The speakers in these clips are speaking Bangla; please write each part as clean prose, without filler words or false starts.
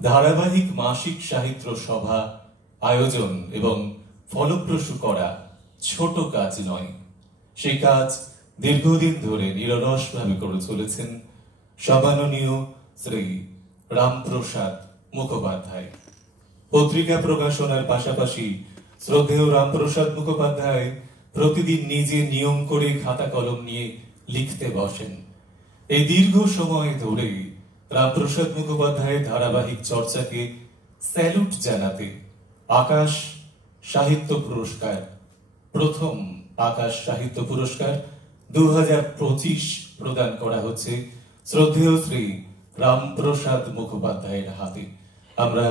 ধারাবাহিক মাসিক সাহিত্য সভা আয়োজন এবং ফলপ্রসূ করা ছোট কাজ নয়। সেই কাজ দীর্ঘদিন ধরে নিরলসভাবে করে চলেছেন সম্মাননীয় শ্রী রামপ্রসাদ মুখোপাধ্যায়। পত্রিকা প্রকাশনার পাশাপাশি শ্রদ্ধেয় রামপ্রসাদ মুখোপাধ্যায় প্রতিদিন নিজে নিয়ম করে খাতা কলম নিয়ে লিখতে বসেন। এই দীর্ঘ সময় ধরে রামপ্রসাদ মুখোপাধ্যায়ের ধারাবাহিক চর্চাকে স্যালুট জানাতে আকাশ সাহিত্য পুরস্কার, প্রথম আকাশ সাহিত্য পুরস্কার 2025 প্রদান করা হচ্ছে শ্রদ্ধেয় শ্রী রামপ্রসাদ মুখোপাধ্যায়ের হাতে। আমরা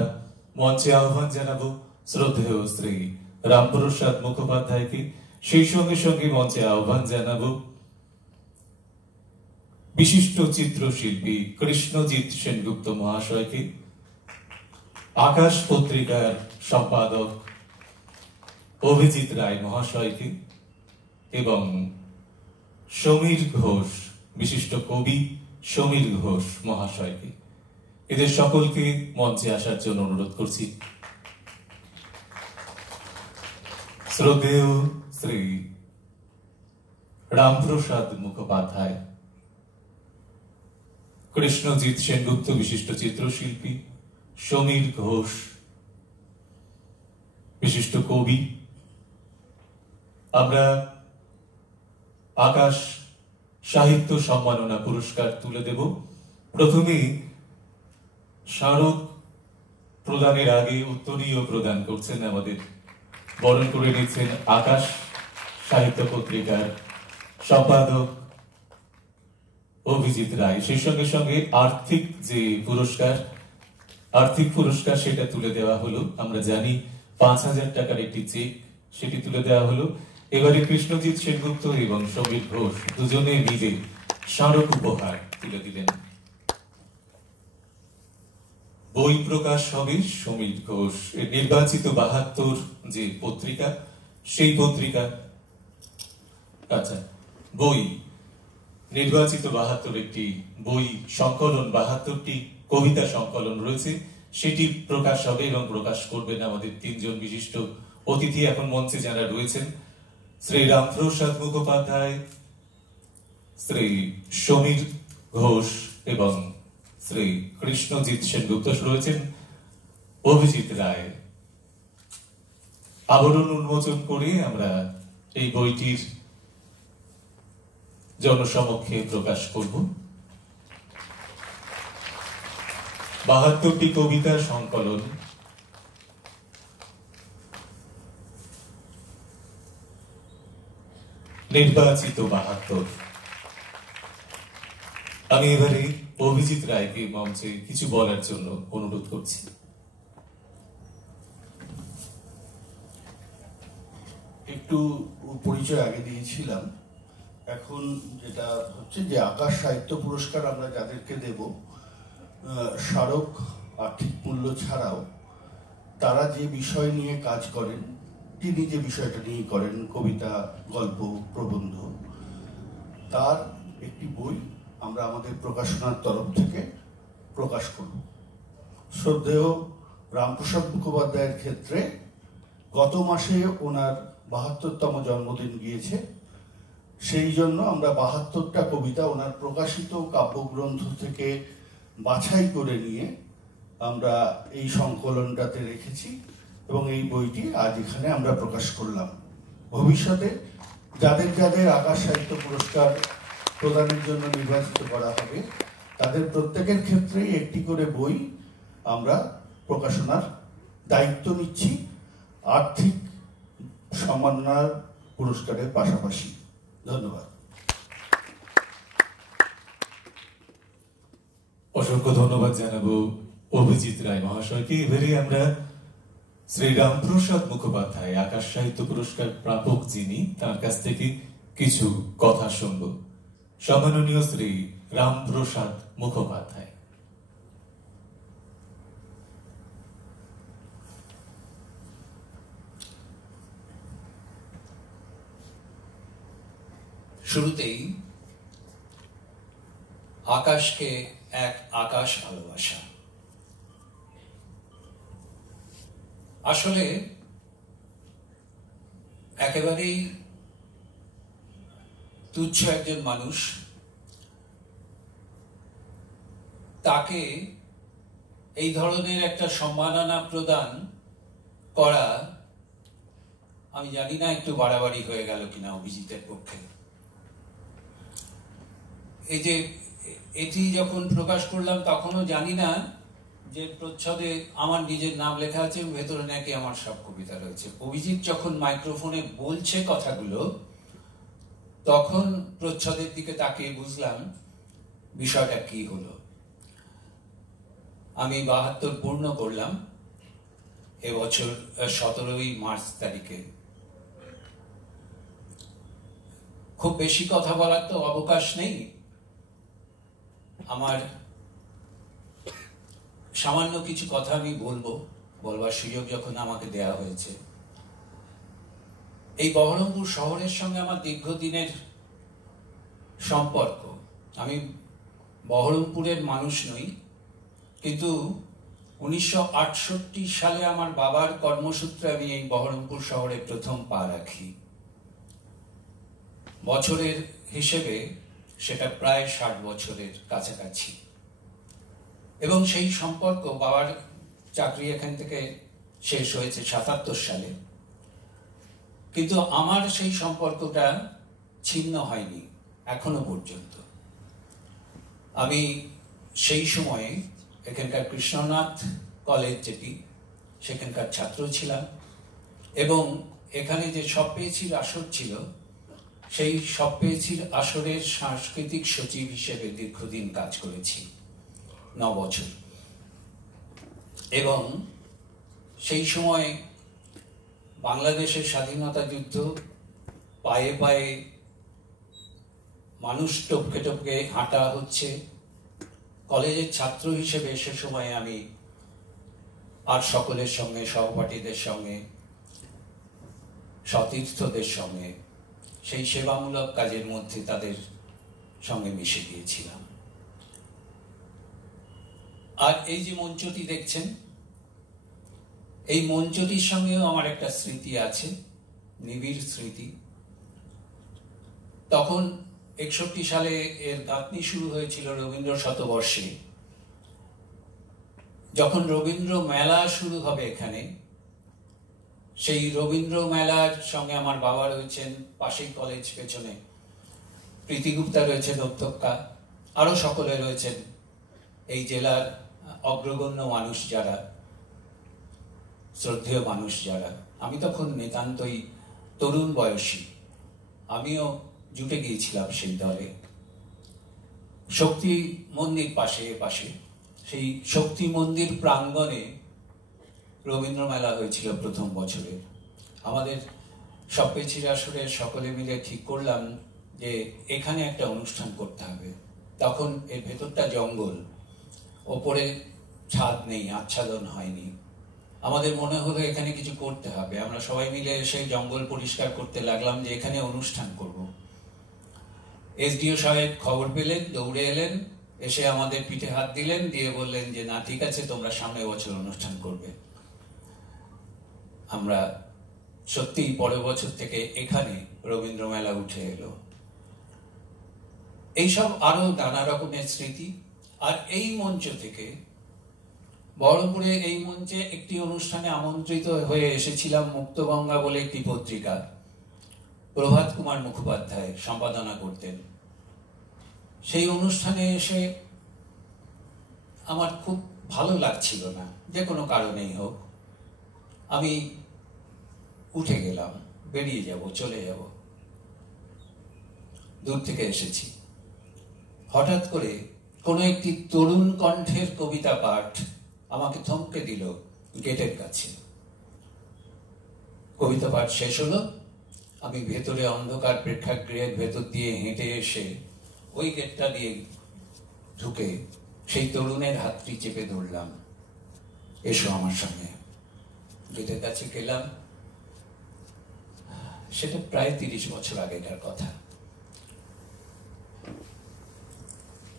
মঞ্চে আহ্বান জানাবো শ্রদ্ধেয় শ্রী রামপ্রসাদ মুখোপাধ্যায়কে। সেই সঙ্গে সঙ্গে মঞ্চে আহ্বান জানাবো বিশিষ্ট চিত্রশিল্পী কৃষ্ণজিৎ সেনগুপ্ত মহাশয়কে, আকাশ পত্রিকার সম্পাদক অভিজিৎ রায় মহাশয়কে এবং সমীর ঘোষ, বিশিষ্ট কবি সমীর ঘোষ মহাশয়কে। এদের সকলকে মঞ্চে আসার জন্য অনুরোধ করছি। শ্রদ্ধেয় শ্রী রামপ্রসাদ মুখোপাধ্যায়, কৃষ্ণজিৎ সেনগুপ্ত বিশিষ্ট চিত্রশিল্পী, সমীর ঘোষ বিশিষ্ট কবি। আমরা আকাশ সাহিত্য সম্মাননা পুরস্কার তুলে দেব। প্রথমে স্মারক প্রদানের আগে উত্তরীয় প্রদান করছেন, আমাদের বরণ করে নিচ্ছেন আকাশ সাহিত্য পত্রিকার সম্পাদক অভিজিৎ রায়। সেই সঙ্গে সঙ্গে আর্থিক যে পুরস্কার, আর্থিক পুরস্কার সেটা তুলে দেওয়া হলো। আমরা জানি 5,000 টাকার একটি চেক, সেটি তুলে দেওয়া হলো। এবারে কৃষ্ণজিৎ সেনগুপ্ত এবং সমীর ঘোষ দুজনে মিলে স্মারক উপহার তুলে দিলেন। বই প্রকাশ হবে সমীর ঘোষ এর নির্বাচিত 72 যে পত্রিকা, সেই পত্রিকা, আচ্ছা বই নির্বাচিত 72 একটি বই সংকলন, 72টি কবিতা সংকলন রয়েছে, সেটি প্রকাশ হবে এবং প্রকাশ করবেন আমাদের 3 জন বিশিষ্ট অতিথি। এখন মঞ্চে যারা রয়েছেন, শ্রী রামপ্রসাদ মুখোপাধ্যায়, শ্রী সমীর ঘোষ এবং শ্রী কৃষ্ণজিৎ সেনগুপ্ত রয়েছেন। অভিজিৎ রায় আবরণ উন্মোচন করে আমরা এই বইটির জনসমক্ষে প্রকাশ করব। 72টি কবিতা সংকলন, নির্বাচিত 72। আমি এবারে অভিজিৎ রায়কে মঞ্চে কিছু বলার জন্য অনুরোধ করছি। একটু পরিচয় আগে দিয়েছিলাম, এখন যেটা হচ্ছে যে আকাশ সাহিত্য পুরস্কার আমরা যাদেরকে দেব, স্মারক আর্থিক মূল্য ছাড়াও তারা যে বিষয় নিয়ে কাজ করেন, তিনি যে বিষয়টা নিয়ে করেন, কবিতা, গল্প, প্রবন্ধ, তার একটি বই আমরা আমাদের প্রকাশনার তরফ থেকে প্রকাশ করব। শ্রদ্ধেয় রামপ্রসাদ মুখোপাধ্যায়ের ক্ষেত্রে গত মাসে ওনার 72তম জন্মদিন গিয়েছে, সেই জন্য আমরা 72টা কবিতা ওনার প্রকাশিত কাব্যগ্রন্থ থেকে বাছাই করে নিয়ে আমরা এই সংকলনটাতে রেখেছি এবং এই বইটি আজ এখানে আমরা প্রকাশ করলাম। ভবিষ্যতে যাদের যাদের আকাশ সাহিত্য পুরস্কার প্রদানের জন্য নির্বাচিত করা হবে, তাদের প্রত্যেকের ক্ষেত্রেই একটি করে বই আমরা প্রকাশনার দায়িত্ব নিচ্ছি, আর্থিক সম্মাননার পুরস্কারের পাশাপাশি। ধন্যবাদ। অসংখ্য ধন্যবাদ জানাবো অভিজিৎ রায় মহাশয়কে। এবারে আমরা শ্রী রামপ্রসাদ মুখোপাধ্যায়, আকাশ সাহিত্য পুরস্কার প্রাপক যিনি, তার কাছ থেকে কিছু কথা শুনব। সম্মাননীয় শ্রী রামপ্রসাদ মুখোপাধ্যায়। শুরুতেই আকাশকে এক আকাশ ভালোবাসা। আসলে একেবারেই তুচ্ছ একজন মানুষ, তাকে এই ধরনের একটা সম্মাননা প্রদান করা আমি জানি না একটু বাড়াবাড়ি হয়ে গেল কিনা অভিজিতের পক্ষে। এই যে এটি যখন প্রকাশ করলাম তখনও জানি না যে প্রচ্ছদে আমার নিজের নাম লেখা আছে, ভেতরে নাকি আমার সব কবিতা রয়েছে। অভিজিৎ যখন মাইক্রোফোনে বলছে কথাগুলো, তখন প্রচ্ছদের দিকে তাকিয়ে বুঝলাম বিষয়টা কি হলো। আমি 72 পূর্ণ করলাম এবছর 17ই মার্চ তারিখে। খুব বেশি কথা বলার তো অবকাশ নেই, আমার সামান্য কিছু কথা আমি বলবার সুযোগ যখন আমাকে দেয়া হয়েছে। এই বহরমপুর শহরের সঙ্গে আমার দীর্ঘদিনের সম্পর্ক। আমি বহরমপুরের মানুষ নই, কিন্তু 1968 সালে আমার বাবার কর্মসূত্রে আমি এই বহরমপুর শহরে প্রথম পা রাখি। বছরের হিসেবে সেটা প্রায় 60 বছরের কাছাকাছি। এবং সেই সম্পর্ক, বাবার চাকরি এখান থেকে শেষ হয়েছে 77 সালে, কিন্তু আমার সেই সম্পর্কটা ছিন্ন হয়নি এখনো পর্যন্ত। আমি সেই সময়ে এখানকার কৃষ্ণনাথ কলেজ যেটি, সেখানকার ছাত্র ছিলাম এবং এখানে যে সবপেয়েছির আসর ছিল, সেই সবপেয়েছির আসরের সাংস্কৃতিক সচিব হিসেবে দীর্ঘদিন কাজ করেছি, 9 বছর। এবং সেই সময় বাংলাদেশের স্বাধীনতা যুদ্ধ, পায়ে পায়ে মানুষ টপকে টপকে হাঁটা হচ্ছে। কলেজের ছাত্র হিসেবে সে সময় আমি আর সকলের সঙ্গে, সহপাঠীদের সঙ্গে, সতীর্থদের সঙ্গে সেই সেবামূলক কাজের মধ্যে তাদের সঙ্গে মিশে গিয়েছিলাম। আর এই যে মঞ্চটি দেখছেন, এই মঞ্চটির সঙ্গেও আমার একটা স্মৃতি আছে, নিবিড় স্মৃতি। তখন 61 সালে এর গাঁথনি শুরু হয়েছিল রবীন্দ্র শতবর্ষে। যখন রবীন্দ্র মেলা শুরু হবে এখানে, সেই রবীন্দ্র মেলার সঙ্গে আমার বাবা রয়েছেন, পাশেই কলেজ পেছনে প্রীতি গুপ্তা রয়েছেন অধ্যক্ষা, আরো সকলে রয়েছেন এই জেলার অগ্রগণ্য মানুষ যারা, শ্রদ্ধেয় মানুষ যারা। আমি তখন নিতান্তই তরুণ বয়সী, আমিও জুটে গিয়েছিলাম সেই দলে। শক্তি মন্দির পাশে সেই শক্তি মন্দির প্রাঙ্গণে রবীন্দ্র মেলা হয়েছিল প্রথম বছরের। আমাদের সবপেছির আসরে সকলে মিলে ঠিক করলাম যে এখানে একটা অনুষ্ঠান করতে হবে। তখন এর ভেতরটা জঙ্গল, ওপরে ছাদ নেই, আচ্ছাদন হয়নি। আমাদের মনে হলো এখানে কিছু করতে হবে। আমরা সবাই মিলে সেই জঙ্গল পরিষ্কার করতে লাগলাম যে এখানে অনুষ্ঠান করব। এসডিও সাহেব খবর পেলেন, দৌড়ে এলেন, এসে আমাদের পিঠে হাত দিলেন, দিয়ে বললেন যে না, ঠিক আছে, তোমরা সামনের বছর অনুষ্ঠান করবে। আমরা সত্যিই পরের বছর থেকে এখানে রবীন্দ্র মেলা উঠে এলো। এইসব আরো নানা রকমের স্মৃতি। আর এই মঞ্চ থেকে, বহরমপুরে এই মঞ্চে একটি অনুষ্ঠানে আমন্ত্রিত হয়ে এসেছিলাম। মুক্তগঙ্গা বলে একটি পত্রিকা, প্রভাত কুমার মুখোপাধ্যায় সম্পাদনা করতেন। সেই অনুষ্ঠানে এসে আমার খুব ভালো লাগছিল না, যে কোনো কারণেই হোক। আমি উঠে গেলাম, বেরিয়ে যাব, চলে যাব। দূর থেকে এসেছি। হঠাৎ করে কোনো একটি তরুণ কণ্ঠের কবিতা পাঠ আমাকে থমকে দিল গেটের কাছে। কবিতা পাঠ শেষ হলো, আমি ভেতরে অন্ধকার প্রেক্ষাগৃহের ভেতর দিয়ে হেঁটে এসে ওই গেটটা দিয়ে ঢুকে সেই তরুণের হাতটি চেপে ধরলাম, এসো আমার সঙ্গে। গেটের কাছে গেলাম। সেটা প্রায় 30 বছর আগেকার কথা।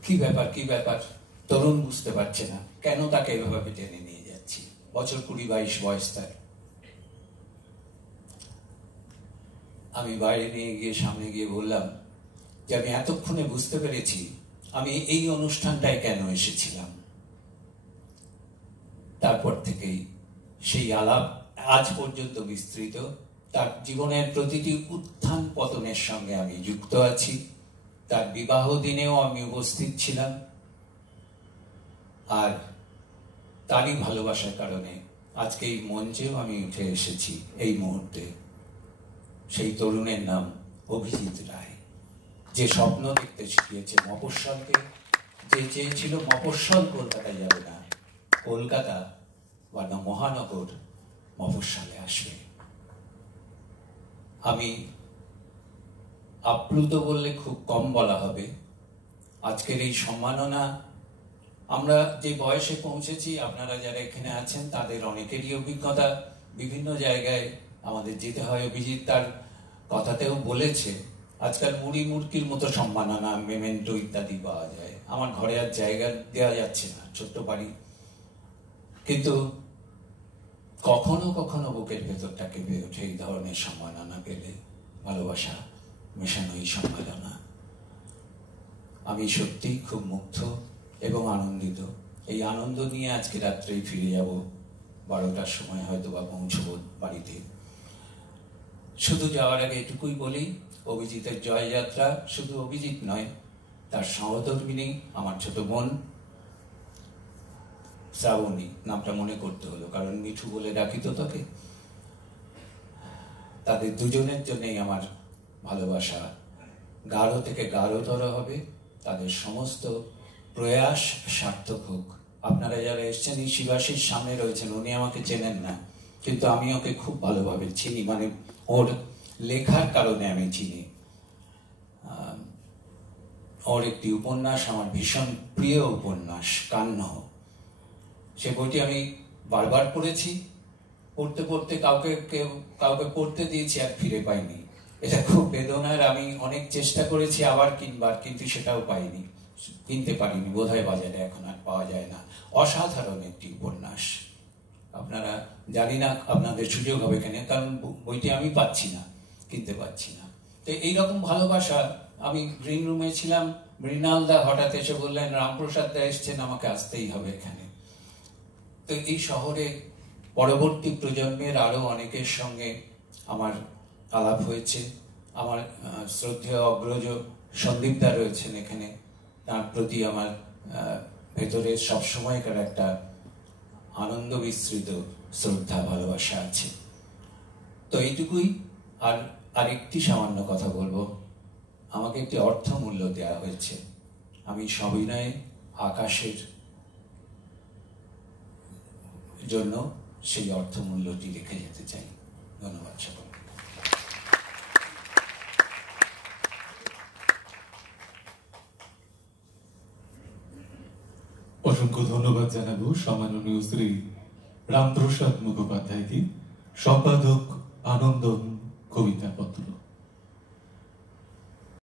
কি ব্যাপার, তরুণ বুঝতে পারছে না কেন তাকে এভাবে টেনে নিয়ে যাচ্ছি। বছর 20-22 বয়স তার। আমি বাইরে নিয়ে গিয়ে সামনে গিয়ে বললাম যে আমি এতক্ষণে বুঝতে পেরেছি আমি এই অনুষ্ঠানটায় কেন এসেছিলাম। তারপর থেকেই সেই আলাপ আজ পর্যন্ত বিস্তৃত। তার জীবনের প্রতিটি উত্থান পতনের সঙ্গে আমি যুক্ত আছি। তার বিবাহ দিনেও আমি উপস্থিত ছিলাম, আর তারই ভালোবাসার কারণে আজকে এই মঞ্চেও আমি উঠে এসেছি এই মুহূর্তে। সেই তরুণের নাম অভিজিৎ রায়, যে স্বপ্ন দেখতে শিখিয়েছে মফস্বলকে, যে চেয়েছিল মফস্বল কলকাতায় যাবে না, কলকাতা বা মহানগর মফস্বলে আসবে। আমি আপ্লুত বললে খুব কম বলা হবে। আজকের এই সম্মাননা আমরা যে বয়সে পৌঁছেছি, আপনারা যারা এখানে আছেন তাদের অনেকেরই অভিজ্ঞতা। বিভিন্ন জায়গায় আমাদের যেতে হয়। অভিজিৎ তার কথাতেও বলেছে আজকাল মুড়ি মুড়কির মতো সম্মাননা, মেমেন্টো ইত্যাদি পাওয়া যায়। আমার ঘরে আর জায়গা দেওয়া যাচ্ছে না, ছোট্ট বাড়ি, কিন্তু কখনো কখনো বুকের ভেতরটা কেঁপে ওঠে এই ধরনের সম্মাননা পেলে, ভালোবাসা মেশানো এই সম্মাননা। আমি সত্যিই খুব মুগ্ধ এবং আনন্দিত। এই আনন্দ নিয়ে আজকে রাত্রেই ফিরে যাব, 12টার সময় হয়তো বা পৌঁছবো বাড়িতে। শুধু যাওয়ার আগে এটুকুই বলি, অভিজিতের জয়যাত্রা শুধু অভিজিৎ নয়, তার সহধর্মিণী আমার ছোট বোন শ্রাবণী, নামটা মনে করতে হলো কারণ মিঠু বলে ডাকি তো তাকে। তাদের দুজনের জন্যই আমার ভালোবাসা গাঢ় থেকে গাঢ়তর হবে। তাদের সমস্ত প্রয়াস সার্থক হোক। আপনারা যারা এসছেন, এই শিবাশীর সামনে রয়েছেন, উনি আমাকে চেনেন না, কিন্তু আমি ওকে খুব ভালোভাবে চিনি, মানে ওর লেখার কারণে আমি চিনি। ওর একটি উপন্যাস আমার ভীষণ প্রিয় উপন্যাস, কান্ন। সে বইটি আমি বারবার পড়েছি, পড়তে পড়তে কাউকে পড়তে দিয়েছি আর ফিরে পাইনি। এটা খুব বেদনার। আমি অনেক চেষ্টা করেছি আবার কিনবার, কিন্তু সেটাও পাইনি, কিনতে পারিনি, বোধহয় বাজারে এখন আর পাওয়া যায় না। অসাধারণ একটি উপন্যাস। আপনারা জানি না আপনাদের সুযোগ হবে কেন, কারণ বইটি আমি পাচ্ছি না, কিনতে পাচ্ছি না। তো এইরকম ভালোবাসা। আমি গ্রিন রুমে ছিলাম, মৃণাল দা হঠাৎ এসে বললেন রামপ্রসাদ দা এসছেন, আমাকে আসতেই হবে এখানে। তো এই শহরে পরবর্তী প্রজন্মের আরো অনেকের সঙ্গে আমার আলাপ হয়েছে। আমার শ্রদ্ধেয় অগ্রজ সন্দীপ দা রয়েছেন এখানে, তার প্রতি আমার ভেতরে সবসময়কার একটা আনন্দ মিশ্রিত শ্রদ্ধা ভালোবাসা আছে। তো এইটুকুই। আর আরেকটি সামান্য কথা বলবো, আমাকে একটি অর্থমূল্য দেওয়া হয়েছে। আমি সবিনয়ে আকাশের জন্য সেই অর্থমূল্যটি রেখে যেতে চাই। ধন্যবাদ সকলকে। অসংখ্য ধন্যবাদ জানাবো সম্মাননীয় শ্রী রামপ্রসাদ মুখোপাধ্যায়কে, সম্পাদক আনন্দন কবিতা পত্র।